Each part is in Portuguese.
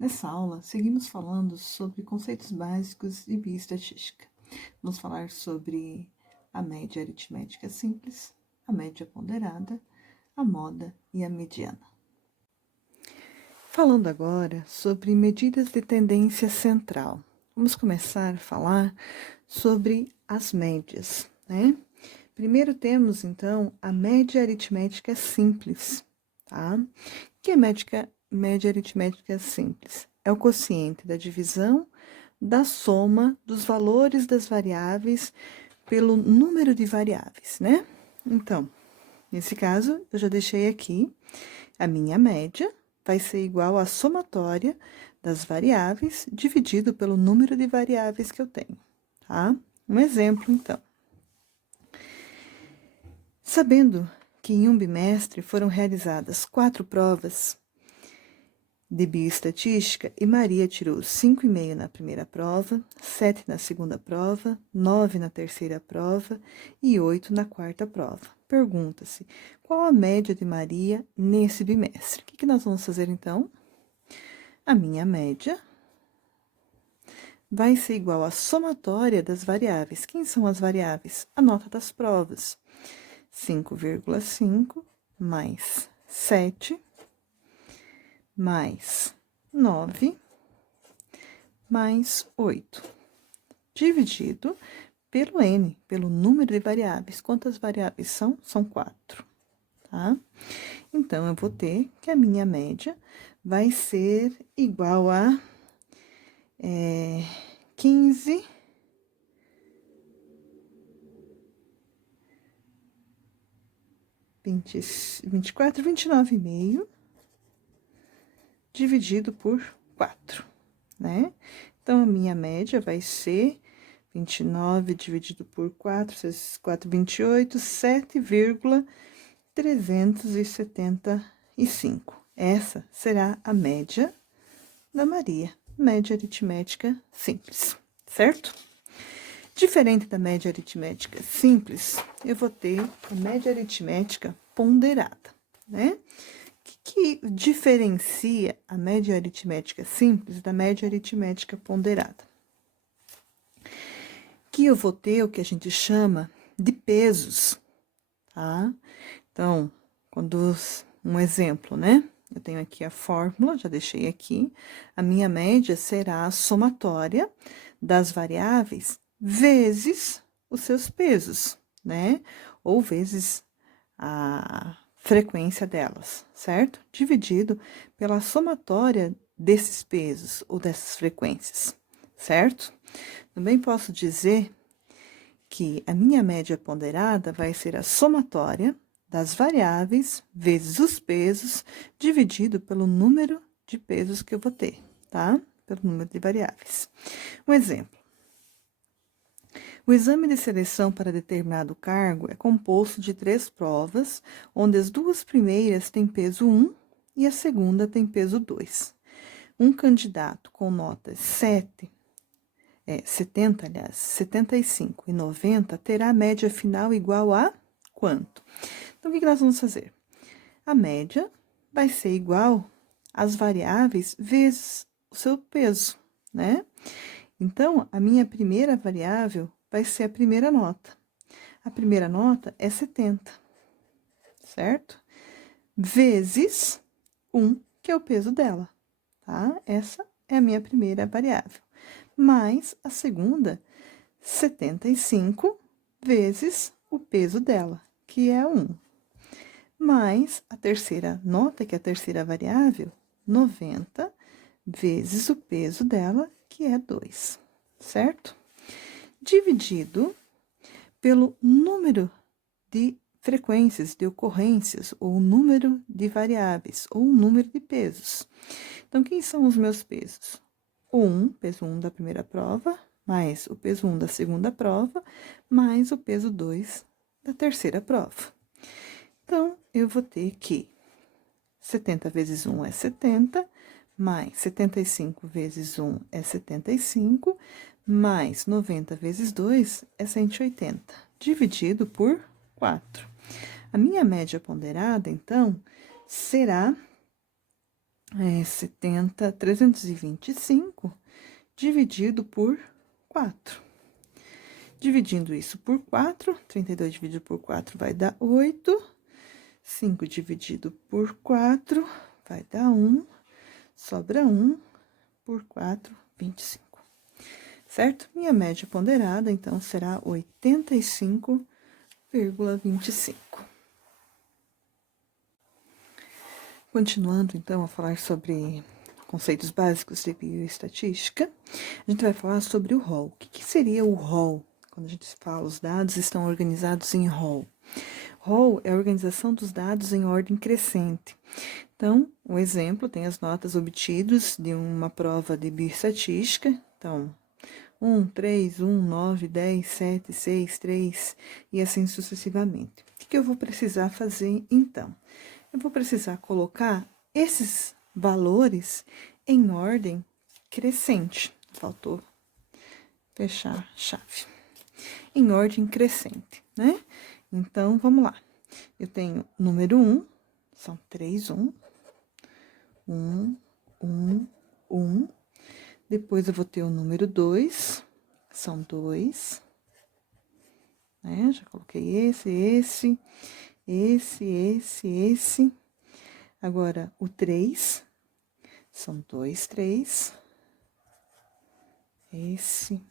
Nessa aula, seguimos falando sobre conceitos básicos de bioestatística. Vamos falar sobre a média aritmética simples, a média ponderada, a moda e a mediana. Falando agora sobre medidas de tendência central. Vamos começar a falar sobre as médias, né? Primeiro temos, então, a média aritmética simples, tá? O que é média aritmética simples? É o quociente da divisão da soma dos valores das variáveis pelo número de variáveis, né? Então, nesse caso, eu já deixei aqui a minha média vai ser igual à somatória das variáveis dividido pelo número de variáveis que eu tenho, tá? Um exemplo, então. Sabendo que em um bimestre foram realizadas 4 provas de bioestatística e Maria tirou 5,5 na primeira prova, 7 na segunda prova, 9 na terceira prova e 8 na quarta prova. Pergunta-se, qual a média de Maria nesse bimestre? O que nós vamos fazer, então? A minha média vai ser igual à somatória das variáveis. Quem são as variáveis? A nota das provas. 5,5 mais 7 mais 9 mais 8, dividido pelo N, pelo número de variáveis. Quantas variáveis são? São 4, tá? Então, eu vou ter que a minha média vai ser igual a 15, 24, 29,5, dividido por 4, né? Então, a minha média vai ser 29 dividido por 4, 4, 28, 7,375. Essa será a média da Maria, média aritmética simples, certo? Diferente da média aritmética simples, eu vou ter a média aritmética ponderada, né? O que diferencia a média aritmética simples da média aritmética ponderada? Que eu vou ter o que a gente chama de pesos, tá? Então, um exemplo, né? Eu tenho aqui a fórmula, já deixei aqui. A minha média será a somatória das variáveis vezes os seus pesos, né? Ou vezes a frequência delas, certo? Dividido pela somatória desses pesos ou dessas frequências, certo? Também posso dizer que a minha média ponderada vai ser a somatória das variáveis vezes os pesos dividido pelo número de pesos que eu vou ter, tá? Pelo número de variáveis. Um exemplo. O exame de seleção para determinado cargo é composto de 3 provas, onde as 2 primeiras têm peso 1 e a segunda tem peso 2. Um candidato com notas 70, aliás, 75 e 90 terá a média final igual a quanto? Então, o que nós vamos fazer? A média vai ser igual às variáveis vezes o seu peso, né? Então, a minha primeira variável vai ser a primeira nota. A primeira nota é 70, certo? Vezes 1, que é o peso dela, tá? Essa é a minha primeira variável. Mais a segunda, 75 vezes o peso dela, que é 1. Mais a terceira nota, que é a terceira variável, 90 vezes o peso dela, que é 2, certo? Dividido pelo número de frequências, de ocorrências, ou número de variáveis, ou número de pesos. Então, quem são os meus pesos? O 1, peso 1 da primeira prova, mais o peso 1 da segunda prova, mais o peso 2 da terceira prova. Então, eu vou ter que 70 vezes 1 é 70, mais 75 vezes 1 é 75, mais 90 vezes 2 é 180, dividido por 4. A minha média ponderada, então, será 325 dividido por 4. Dividindo isso por 4, 32 dividido por 4 vai dar 8. 5 dividido por 4 vai dar 1. Sobra 1 por 4, 25. Certo? Minha média ponderada, então, será 85,25. Continuando, então, a falar sobre conceitos básicos de bioestatística, a gente vai falar sobre o rol. O que seria o rol? Quando a gente fala, os dados estão organizados em rol. Rol é a organização dos dados em ordem crescente. Então, um exemplo, tem as notas obtidas de uma prova de bioestatística. Então, 1, 3, 1, 9, 10, 7, 6, 3 e assim sucessivamente. O que eu vou precisar fazer, então? Eu vou precisar colocar esses valores em ordem crescente. Faltou fechar a chave. Em ordem crescente, né? Então, vamos lá. Eu tenho número 1, são 3 1. 1, 1, 1. Depois, eu vou ter o número 2, são 2. Né? Já coloquei esse. Agora, o 3, são 2 3. Esse.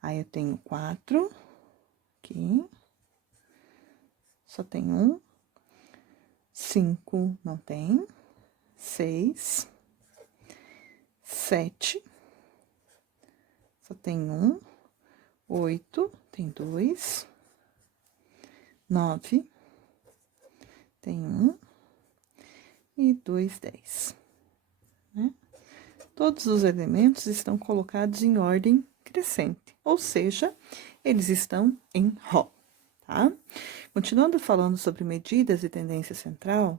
Aí, eu tenho 4, aqui. Só tem 1. 5, não tem. 6. 7. Só tem 1. 8, tem 2. 9, tem 1. E 2, 10. Né? Todos os elementos estão colocados em ordem crescente, ou seja, eles estão em rol, tá? Continuando falando sobre medidas e tendência central,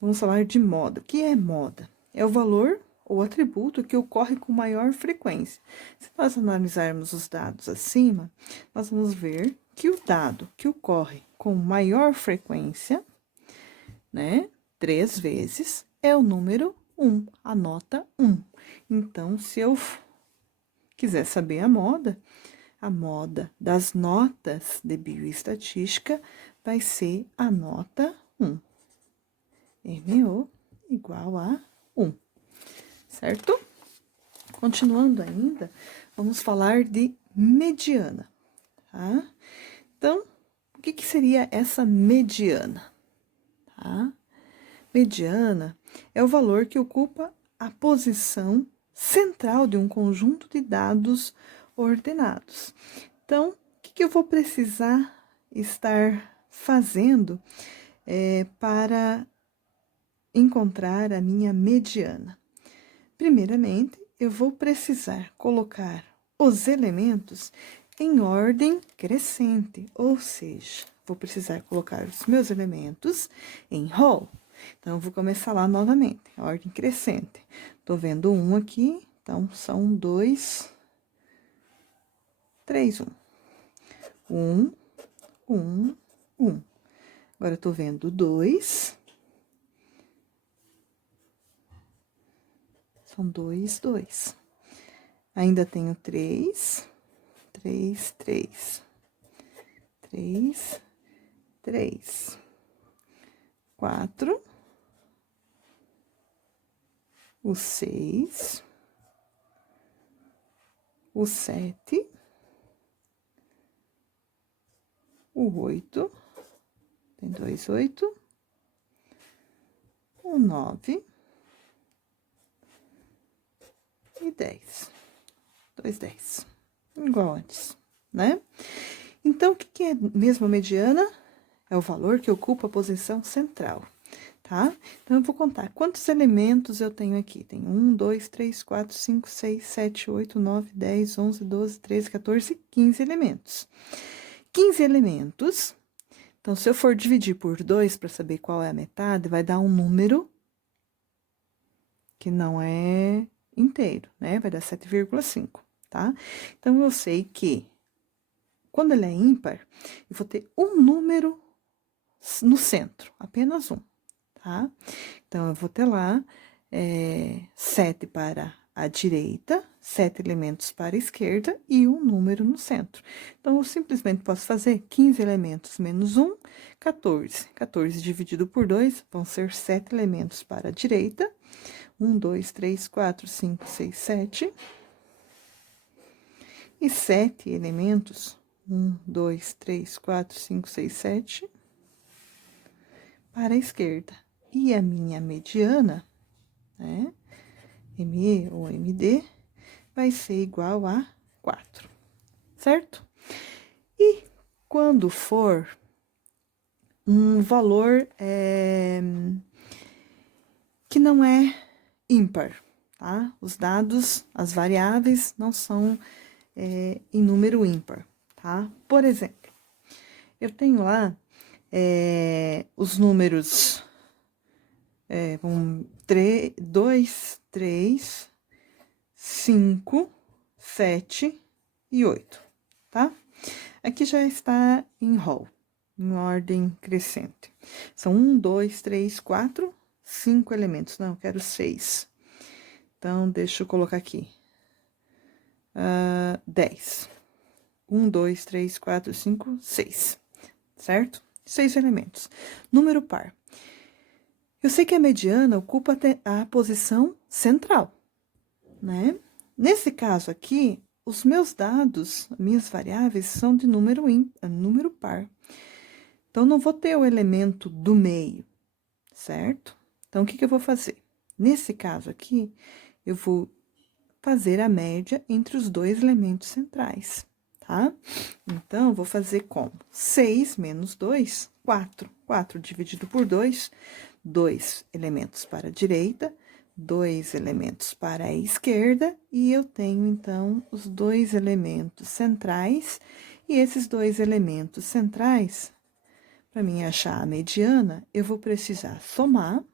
vamos falar de moda. O que é moda? É o valor ou atributo que ocorre com maior frequência. Se nós analisarmos os dados acima, nós vamos ver que o dado que ocorre com maior frequência, né, 3 vezes, é o número 1, a nota 1. Então, se eu quiser saber a moda das notas de bioestatística vai ser a nota 1. MO igual a 1, certo? Continuando ainda, vamos falar de mediana, tá? Então, o que seria essa mediana? Tá? Mediana é o valor que ocupa a posição central de um conjunto de dados ordenados. Então, o que eu vou precisar estar fazendo para encontrar a minha mediana? Primeiramente, eu vou precisar colocar os elementos em ordem crescente, ou seja, vou precisar colocar os meus elementos em rol. Então, eu vou começar lá novamente, ordem crescente. Tô vendo 1 aqui, então, são 2, 3, 1. 1, 1, 1. Agora, eu tô vendo 2. São 2, 2. Ainda tenho 3, 3, 3. 3, 3. 4. O 6. O 7. O 8. Tem 2, 8. O 9. E 10. 2, 10. Igual antes, né? Então, o que é mesmo a mediana? É o valor que ocupa a posição central, tá? Então, eu vou contar quantos elementos eu tenho aqui. Tem 1, 2, 3, 4, 5, 6, 7, 8, 9, 10, 11, 12, 13, 14, 15 elementos. 15 elementos. Então, se eu for dividir por 2 para saber qual é a metade, vai dar um número que não é inteiro, né? Vai dar 7,5, tá? Então, eu sei que quando ele é ímpar, eu vou ter um número no centro, apenas um, tá? Então, eu vou ter lá 7 para a direita, 7 elementos para a esquerda e um número no centro. Então, eu simplesmente posso fazer 15 elementos menos 1, 14. 14 dividido por 2 vão ser 7 elementos para a direita. 1, 2, 3, 4, 5, 6, 7. E 7 elementos. 1, 2, 3, 4, 5, 6, 7. Para a esquerda. E a minha mediana, né? ME ou MD, vai ser igual a 4, certo? E quando for um valor que não é ímpar, tá? Os dados, as variáveis não são em número ímpar, tá? Por exemplo, eu tenho lá os números 2, 3, 5, 7 e 8, tá? Aqui já está em rol, em ordem crescente. São 1, 2, 3, 4, 5 elementos. Não, eu quero 6. Então, deixa eu colocar aqui. 10. 1, 2, 3, 4, 5, 6. Certo? 6 elementos. Número par. Eu sei que a mediana ocupa a posição central, né? Nesse caso aqui, os meus dados, minhas variáveis, são de número par. Então, não vou ter o elemento do meio, certo? Então, o que eu vou fazer? Nesse caso aqui, eu vou fazer a média entre os dois elementos centrais, tá? Então, vou fazer como? 6 menos 2, 4. 4 dividido por 2, 2 elementos para a direita, 2 elementos para a esquerda, e eu tenho, então, os dois elementos centrais, e esses dois elementos centrais, para mim achar a mediana, eu vou precisar somar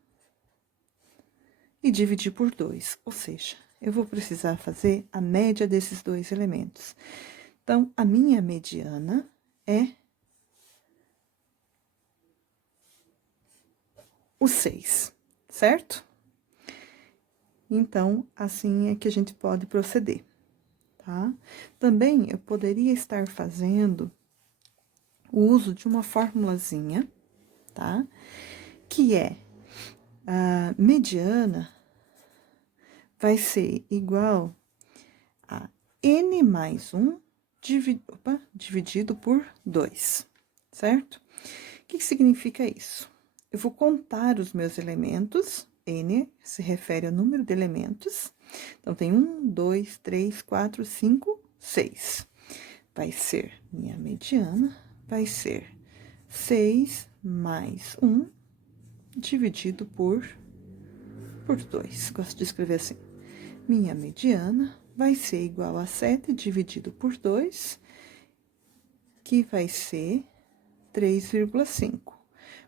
e dividir por 2, ou seja, eu vou precisar fazer a média desses dois elementos. Então, a minha mediana é o 6, certo? Então, assim é que a gente pode proceder, tá? Também eu poderia estar fazendo o uso de uma formulazinha, tá? Que é a mediana vai ser igual a n mais 1 dividido por 2, certo? O que significa isso? Eu vou contar os meus elementos, n se refere ao número de elementos. Então, tem 1, 2, 3, 4, 5, 6. Vai ser minha mediana, vai ser 6 mais 1 dividido por 2. Gosto de escrever assim. Minha mediana vai ser igual a 7 dividido por 2, que vai ser 3,5.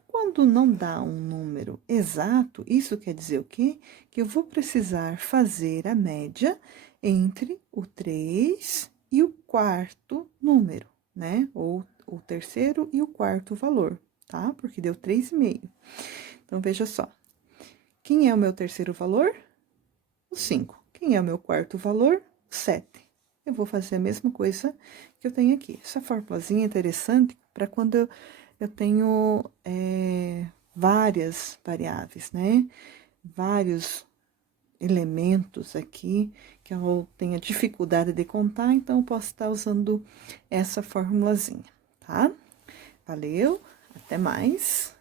Quando não dá um número exato, isso quer dizer o quê? Que eu vou precisar fazer a média entre o 3 e o quarto número, né? Ou o terceiro e o quarto valor, tá? Porque deu 3,5. Então, veja só. Quem é o meu terceiro valor? O 5. Quem é o meu quarto valor? O 7. Eu vou fazer a mesma coisa que eu tenho aqui. Essa formulazinha é interessante para quando eu tenho várias variáveis, né? Vários elementos aqui que eu tenha dificuldade de contar, então eu posso estar usando essa formulazinha, tá? Valeu, até mais.